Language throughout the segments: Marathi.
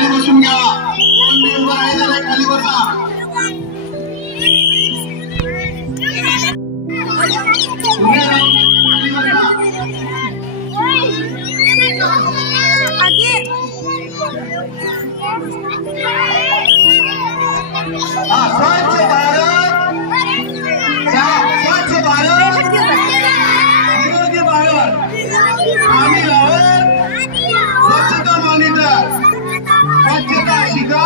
खाली बसून घ्या. कोण बी उभं राहिलेलं आहे खाली बसा. स्वच्छ भारत, स्वच्छ भारत, निरोगी भारत. आम्ही लावत स्वच्छता मॉनिटर. स्वच्छता शिका,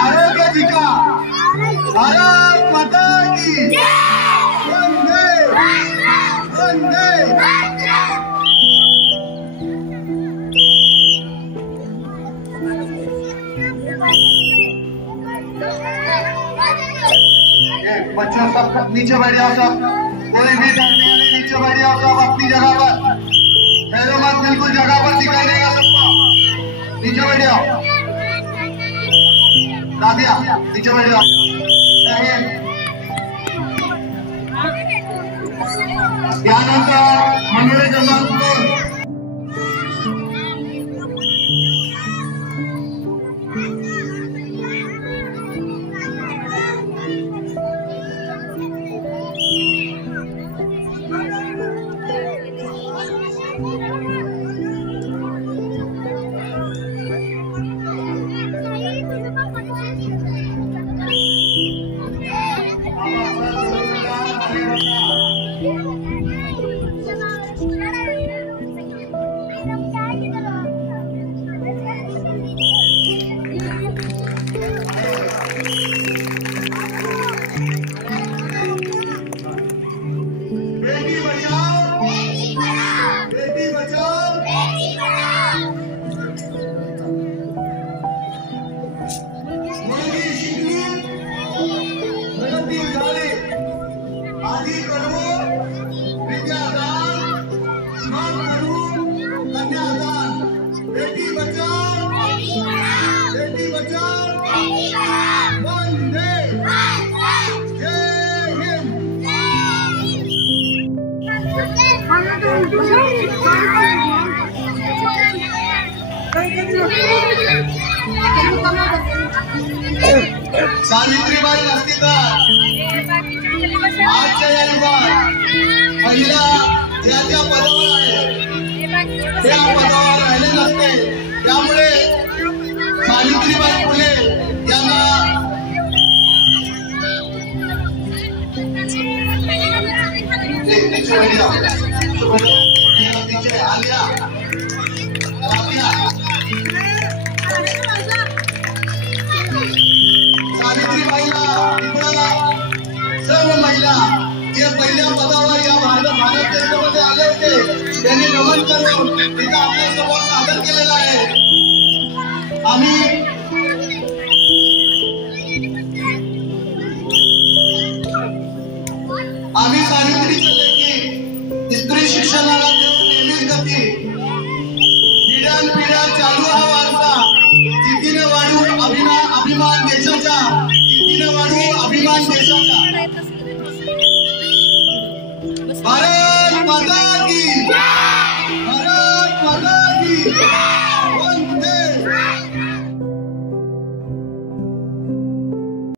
आरोग्य जिका. भारत माता की वंदे वंदे. बच्चों सब नीचे बैठ जाओ. सब कोई भी डरने वाले नीचे बैठ जाओ. सब अपनी जगह पर. पैरों मत, बिल्कुल जगह पर दिखाई देगा सबको. नीचे बैठ जाओ. राबिया नीचे बैठ जाओ. यानंतर मनोरंजन सावित्रीबाई अस्तित्वात आजच्या या युगात महिला या ज्या पदावर आहे त्या पदावर राहिले नसते. त्यामुळे सावित्रीबाई फुले यांना सावित्रीबाईला सर्व महिला जे पहिल्या पदावर या भारत देशामध्ये आले होते त्यांनी नमन करून तिथं आपल्यासमोर सादर केलेला आहे. आम्ही सावित्रीच्या लेखी स्त्री शिक्षणाला देऊन नेहमीच गती. पिढ्यानपिढ्या चालू हा वारसा. जिद्दीने वाढू अभिमान देशाचा. जिद्दीने वाढू अभिमान देशाचा.